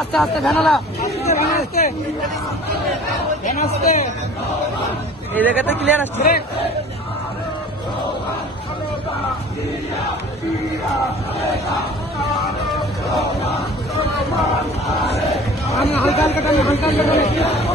আস্তে আস্তে ভেনালা এই জায়গাতে ক্লিয়ার আসছে। हल्का हल्का